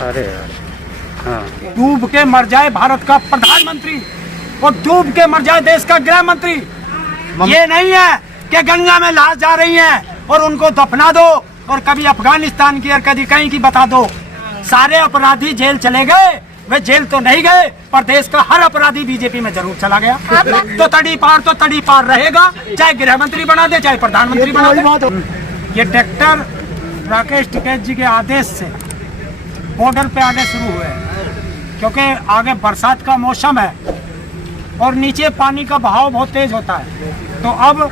अरे यार, हाँ। डूब के मर जाए भारत का प्रधानमंत्री और डूब के मर जाए देश का गृह मंत्री। ये नहीं है कि गंगा में लाश जा रही है और उनको दफना दो और कभी अफगानिस्तान की और कभी कहीं की बता दो। सारे अपराधी जेल चले गए, वे जेल तो नहीं गए पर देश का हर अपराधी बीजेपी में जरूर चला गया। तो तड़ी पार रहेगा, चाहे गृह मंत्री बना दे चाहे प्रधानमंत्री बना दे। ये ट्रैक्टर राकेश टिकैत जी के आदेश से बॉर्डर पे आने शुरू हुए क्योंकि आगे बरसात का मौसम है और नीचे पानी का बहाव बहुत तेज होता है। तो अब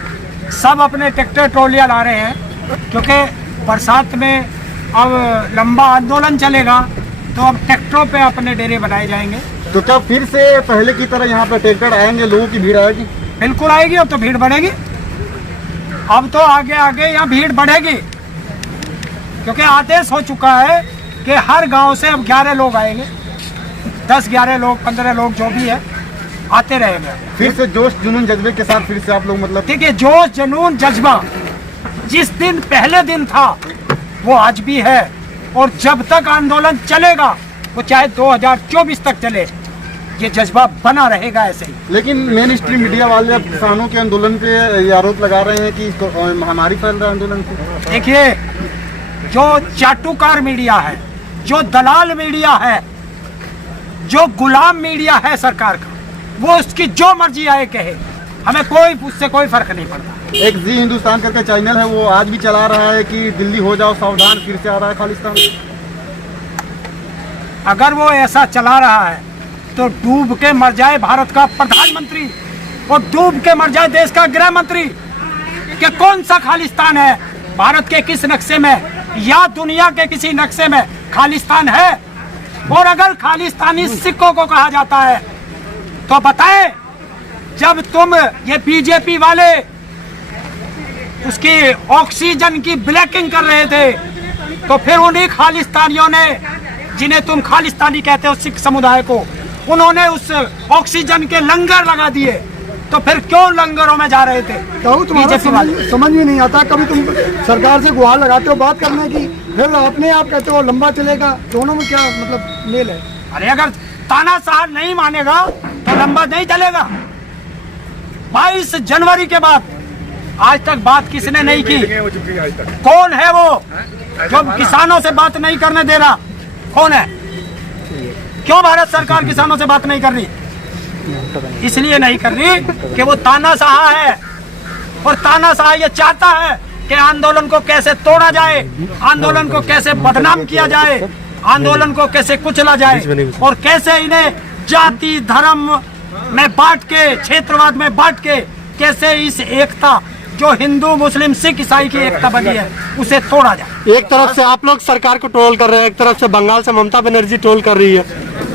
सब अपने ट्रैक्टर ट्रॉलियां ला रहे हैं क्योंकि बरसात में अब लंबा आंदोलन चलेगा, तो अब ट्रैक्टरों पे अपने डेरे बनाए जाएंगे। तो क्या फिर से पहले की तरह यहाँ पे ट्रैक्टर आएंगे, लोगों की भीड़ आएगी? बिल्कुल आएगी, अब तो भीड़ बढ़ेगी। अब तो आगे यहाँ भीड़ बढ़ेगी क्योंकि आदेश हो चुका है कि हर गांव से अब 11 लोग आएंगे, 10-11 लोग 15 लोग जो भी है आते रहेंगे। फिर से जोश जुनून जज्बे के साथ फिर से आप लोग मतलब देखिए, जोश जुनून जज्बा जिस दिन पहले दिन था वो आज भी है और जब तक आंदोलन चलेगा वो चाहे 2024 तक चले, ये जज्बा बना रहेगा ऐसे ही। लेकिन मेन स्ट्रीम मीडिया वाले अब किसानों के आंदोलन पे ये आरोप लगा रहे हैं कि महामारी फैल रहा है आंदोलन से। देखिए, जो चाटुकार मीडिया है, जो दलाल मीडिया है, जो गुलाम मीडिया है सरकार का, वो उसकी जो मर्जी आए कहे, हमें उससे कोई फर्क नहीं पड़ता। एक जी हिंदुस्तान करके चैनल है, वो आज भी चला रहा है कि दिल्ली हो जाओ सावधान, फिर से आ रहा है खालिस्तान। अगर वो ऐसा चला रहा है तो डूब के मर जाए भारत का प्रधानमंत्री और डूब के मर जाए देश का गृह मंत्री। कि कौन सा खालिस्तान है भारत के किस नक्शे में या दुनिया के किसी नक्शे में खालिस्तान है? और अगर खालिस्तानी सिखों को कहा जाता है तो बताएं, जब तुम ये बीजेपी वाले उसकी ऑक्सीजन की ब्लैकिंग कर रहे थे तो फिर उन्हीं खालिस्तानियों ने, जिन्हें तुम खालिस्तानी कहते हो सिख समुदाय को, उन्होंने उस ऑक्सीजन के लंगर लगा दिए। तो फिर क्यों लंगरों में जा रहे थे? समझ में नहीं आता। कभी तुम सरकार से गुहार लगाते हो बात करने की, फिर अपने आप कहते हो लंबा चलेगा, दोनों में क्या मतलब मेल है? अरे अगर तानाशाह नहीं मानेगा तो लंबा नहीं चलेगा। 22 जनवरी के बाद आज तक बात किसने नहीं की? कौन है वो जो किसानों से बात नहीं करने दे रहा? कौन है? क्यों भारत सरकार किसानों से बात नहीं कर रही? इसलिए नहीं कर रही कि वो तानाशाह है और तानाशाह ये चाहता है कि आंदोलन को कैसे तोड़ा जाए, आंदोलन को कैसे बदनाम किया जाए, आंदोलन को कैसे कुचला जाए और कैसे इन्हें जाति धर्म में बांट के, क्षेत्रवाद में बांट के, कैसे इस एकता जो हिंदू मुस्लिम सिख ईसाई की एकता बनी है उसे तोड़ा जाए। एक तरफ से आप लोग सरकार को ट्रोल कर रहे हैं, एक तरफ से बंगाल से ममता बनर्जी ट्रोल कर रही है।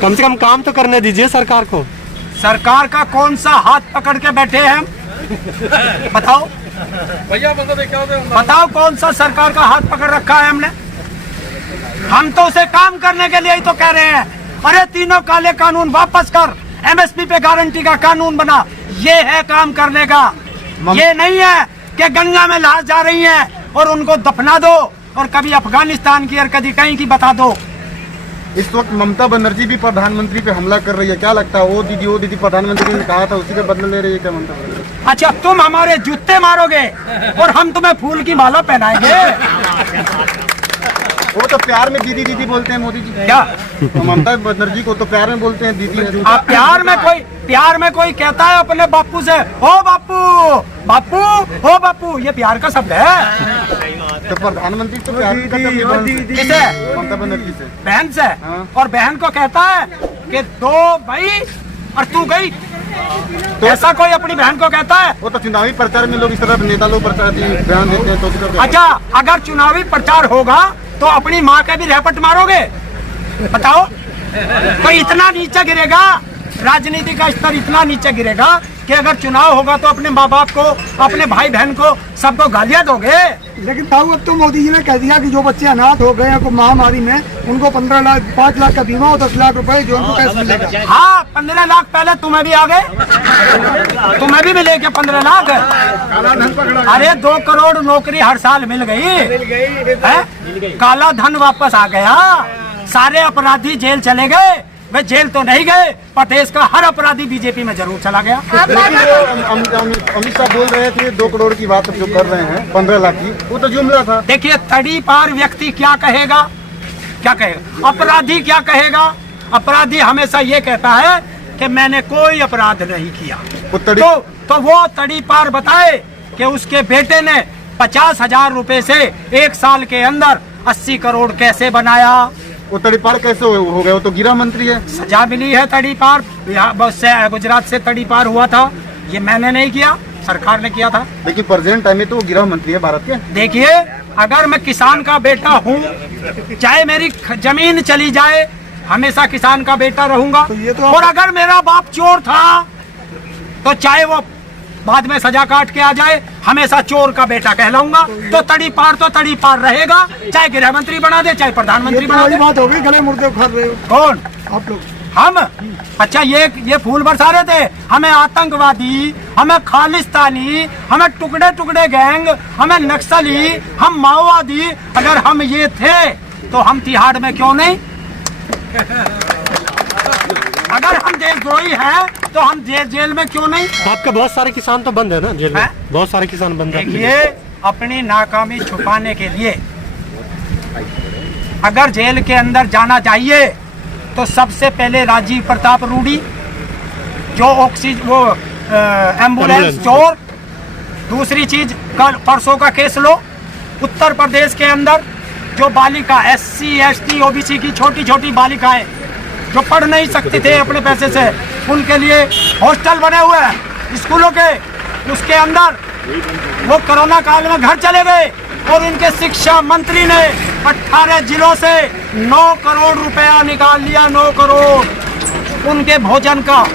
कम से कम काम तो करने दीजिए सरकार को। सरकार का कौन सा हाथ पकड़ के बैठे हैं हम? बताओ भैया, बताओ कौन सा सरकार का हाथ पकड़ रखा है हमने? हम तो उसे काम करने के लिए ही तो कह रहे हैं, अरे तीनों काले कानून वापस कर, एमएसपी पे गारंटी का कानून बना। ये है काम करने का। ये नहीं है कि गंगा में लाश जा रही है और उनको दफना दो और कभी अफगानिस्तान की और कभी कहीं की बता दो। इस वक्त ममता बनर्जी भी प्रधानमंत्री पे हमला कर रही है, क्या लगता है? वो दीदी प्रधानमंत्री ने कहा था, उसी का बदला ले रही है क्या ममता बनर्जी? अच्छा, तुम हमारे जूते मारोगे और हम तुम्हें फूल की माला पहनाएंगे। वो तो प्यार में दीदी बोलते हैं मोदी जी। क्या तो ममता बनर्जी को तो प्यार में बोलते हैं दीदी। आप प्यार में कोई कहता है अपने बापू से ओ बापू, बापू ओ बापू, ये प्यार का शब्द है। तो प्रधानमंत्री तो प्यार किसे? ममता बनर्जी से, बहन से। हाँ। और बहन को कहता है कि दो भाई और तू गई, तो ऐसा कोई अपनी बहन को कहता है? वो तो चुनावी प्रचार में लोग इस तरह नेता लोग प्रचार बयान देते हैं। तो अच्छा, अगर चुनावी प्रचार होगा तो अपनी माँ का भी रैपट मारोगे? बताओ, तो इतना नीचे गिरेगा, राजनीति का स्तर इतना नीचे गिरेगा कि अगर चुनाव होगा तो अपने माँ बाप को, अपने भाई बहन को, सबको गालियां दोगे? लेकिन ताऊ अब तो मोदी जी ने कह दिया कि जो बच्चे अनाथ हो गए हैं को महामारी में उनको 15 लाख 5 लाख का बीमा और 10 लाख रुपए जो उनको कैसे मिलेगा। हाँ, 15 लाख पहले तुम्हें भी आ गए, तुम्हें भी मिले क्या 15 लाख? अरे 2 करोड़ नौकरी हर साल मिल गई है, काला धन वापस आ गया, सारे अपराधी जेल चले गए। वे जेल तो नहीं गए, पर देश का हर अपराधी बीजेपी में जरूर चला गया। अमित शाह बोल रहे थे 2 करोड़ की बात जो कर रहे हैं 15 लाख की, वो तो जुमला था। देखिए, तड़ी पार व्यक्ति क्या कहेगा, क्या कहेगा? अपराधी क्या कहेगा? अपराधी हमेशा ये कहता है कि मैंने कोई अपराध नहीं किया। तो वो तड़ी पार बताए कि उसके बेटे ने 50,000 रुपए से 1 साल के अंदर 80 करोड़ कैसे बनाया। वो तड़ीपार कैसे हो गया? वो तो गृह मंत्री है। सजा मिली है तड़ी पार, गुजरात से तड़ी पार हुआ था, ये मैंने नहीं किया, सरकार ने किया था। लेकिन प्रेजेंट टाइम में तो वो गृह मंत्री है भारत के। देखिए, अगर मैं किसान का बेटा हूँ, चाहे मेरी जमीन चली जाए, हमेशा किसान का बेटा रहूंगा। और अगर मेरा बाप चोर था तो चाहे वो बाद में सजा काट के आ जाए, हमेशा चोर का बेटा कहलाऊंगा। तो तड़ी पार रहेगा, चाहे गृह मंत्री बना दे, चाहे प्रधानमंत्री बना दे। बात हो गई, गले मुर्दे उखाड़ रहे हो। कौन? आप लोग। हम? अच्छा, ये फूल बरसा रहे थे, हमें आतंकवादी, हमें खालिस्तानी, हमें टुकड़े टुकड़े गैंग, हमें नक्सली, हम माओवादी, अगर हम ये थे तो हम तिहाड़ में क्यों नहीं? अगर हम देशद्रोही हैं तो हम जेल में क्यों नहीं? आपके बहुत सारे किसान तो बंद है ना जेल में, बहुत सारे किसान बंद है। देखिए, अपनी नाकामी छुपाने के लिए अगर जेल के अंदर जाना चाहिए तो सबसे पहले राजीव प्रताप रूडी, जो एम्बुलेंस चोर। दूसरी चीज, कल परसों का केस लो, उत्तर प्रदेश के अंदर जो बालिका SC ST OBC की छोटी छोटी बालिकाएं जो पढ़ नहीं सकते थे अपने पैसे से, उनके लिए हॉस्टल बने हुए हैं स्कूलों के, उसके अंदर वो कोरोना काल में घर चले गए और उनके शिक्षा मंत्री ने 18 जिलों से 9 करोड़ रुपया निकाल लिया। 9 करोड़ उनके भोजन का।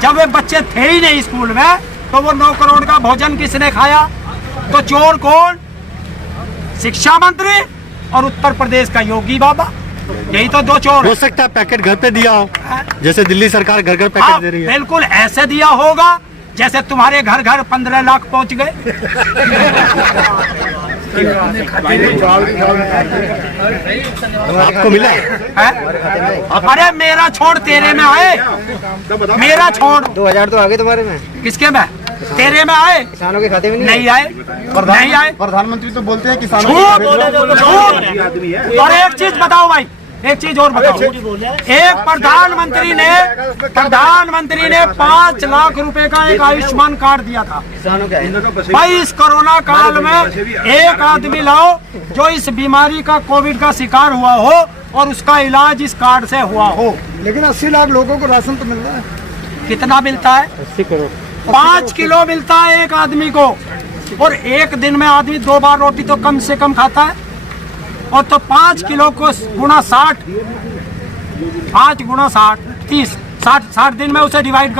जब वे बच्चे थे ही नहीं स्कूल में तो वो 9 करोड़ का भोजन किसने खाया? तो चोर कौन? शिक्षा मंत्री और उत्तर प्रदेश का योगी बाबा, यही तो 2 चोर। हो सकता है पैकेट घर पे दिया हो, जैसे दिल्ली सरकार घर घर पैकेट दे रही है। बिल्कुल ऐसे दिया होगा जैसे तुम्हारे घर घर 15 लाख पहुंच गए। आपको मिला है? अरे मेरा छोड़ तेरे में आए, मेरा छोड़ 2000 तो आगे तुम्हारे में, किसके में? तेरे में आए, किसानों के खाते में नहीं आए, नहीं आए। प्रधानमंत्री तो बोलते हैं किसानों झूठ। और एक चीज बताओ भाई, एक चीज और बताओ, एक प्रधानमंत्री ने 5 लाख रुपए का एक आयुष्मान कार्ड दिया था किसानों के। भाई, इस कोरोना काल में एक आदमी लाओ जो इस बीमारी का, कोविड का शिकार हुआ हो और उसका इलाज इस कार्ड से हुआ हो। लेकिन 80 लाख लोगों को राशन तो मिल रहा है। कितना मिलता है? 80 करोड़। 5 किलो मिलता है एक आदमी को, और एक दिन में आदमी 2 बार रोटी तो कम से कम खाता है। और तो 5 किलो को गुणा 60, 5 गुणा 60, 30, 60 दिन में उसे डिवाइड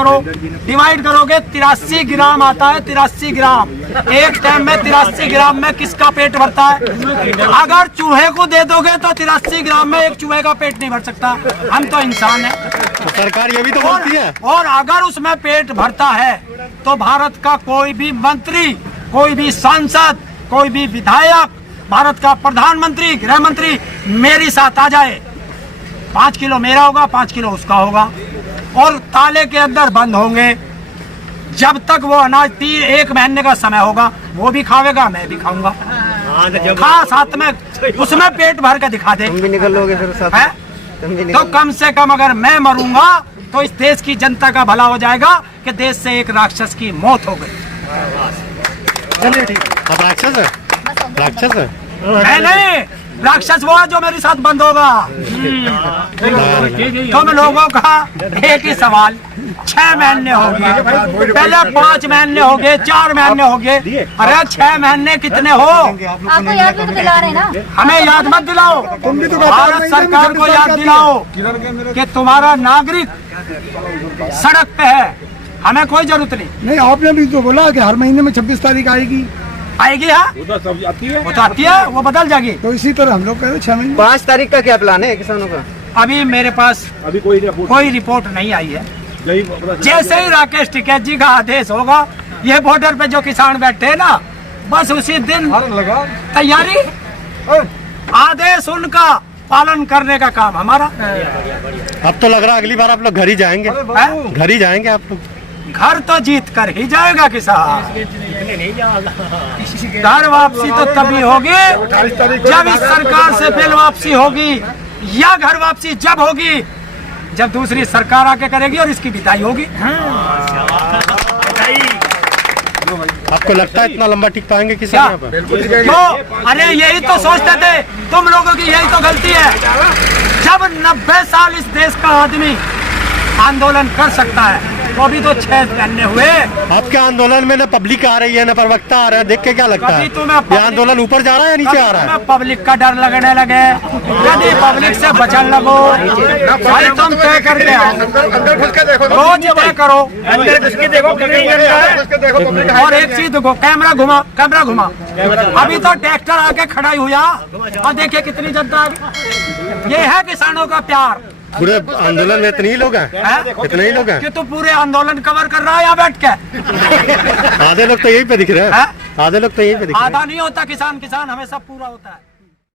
करोगे 83 ग्राम आता है। 83 ग्राम एक टाइम में, 83 ग्राम में किसका पेट भरता है? अगर चूहे को दे दोगे तो 83 ग्राम में एक चूहे का पेट नहीं भर सकता। हम तो इंसान है। तो सरकार ये भी तो बोलती है। और अगर उसमें पेट भरता है तो भारत का कोई भी मंत्री, कोई भी सांसद, कोई भी विधायक, भारत का प्रधानमंत्री, गृह मंत्री मेरे साथ आ जाए, 5 किलो मेरा होगा, 5 किलो उसका होगा, और ताले के अंदर बंद होंगे। जब तक वो अनाज 1 महीने का समय होगा, वो भी खाएगा, मैं भी खाऊंगा। खा साथ में, उसमें पेट भर के दिखा दे। तुम भी निकल लोगे फिर साथ है? तो कम से कम अगर मैं मरूंगा तो इस देश की जनता का भला हो जाएगा कि देश से एक राक्षस की मौत हो गई। चलिए ठीक है। अब राक्षस है, राक्षस है नहीं, राक्षस वो है जो मेरे साथ बंद होगा। तुम लोगों का एक ही सवाल, 6 महीने हो गए, पहले 5 महीने हो गए, 4 महीने हो गए, अरे 6 महीने कितने हो? आपको याद भी तो दिला रहे हैं ना। हमें याद मत दिलाओ, भारत सरकार को याद दिलाओ कि तुम्हारा नागरिक सड़क पे है, हमें कोई जरूरत नहीं। नहीं, आपने भी तो बोला कि हर महीने में 26 तारीख आएगी, आएगी हाँ, वो तो आती है, वो बदल जाएगी। तो इसी तरह हम लोग कह रहे 6 महीने। 5 तारीख का क्या प्लान है किसानों का? अभी मेरे पास कोई रिपोर्ट नहीं आई है। जैसे ही राकेश टिकैत जी का आदेश होगा, ये बॉर्डर पे जो किसान बैठे हैं ना, बस उसी दिन तैयारी, आदेश उनका पालन करने का काम हमारा। अब तो लग रहा है अगली बार आप लोग घर ही जाएंगे, हैं? घर ही जाएंगे आप लोग। घर तो जीत कर ही जाएगा किसान। घर वापसी तो तभी होगी जब इस सरकार से बिल वापसी होगी, या घर वापसी जब होगी जब दूसरी सरकार आके करेगी और इसकी विदाई होगी। आपको लगता है इतना लंबा टिक पाएंगे क्या? किसान यहाँ पर? तो अरे यही तो सोचते थे तुम लोगों की, यही तो गलती है। जब 90 साल इस देश का आदमी आंदोलन कर सकता है, तो अभी तो 6 महीने हुए। आपके आंदोलन में न पब्लिक आ रही है न प्रवक्ता आ रहे हैं, देख के क्या लगता है कभी तुम्हें ये आंदोलन ऊपर जा रहा है या नीचे आ रहा है? तुम्हें पब्लिक का डर लगने लगे, यदि पब्लिक से बचने लगो, भाई तुम तय करके आओ, रोज तय करो। और एक चीज देखो, कैमरा घुमा। अभी तो ट्रैक्टर आके खड़ा ही हुआ और देखिए कितनी जनता। ये है किसानों का प्यार। पूरे आंदोलन में इतने ही लोग हैं, इतने ही लोग हैं कि तू पूरे आंदोलन कवर कर रहा है यहाँ बैठ के। आधे लोग तो यही पे दिख रहे हैं, आधे लोग तो यही पे दिख रहे हैं। आधा नहीं होता किसान, हमेशा पूरा होता है।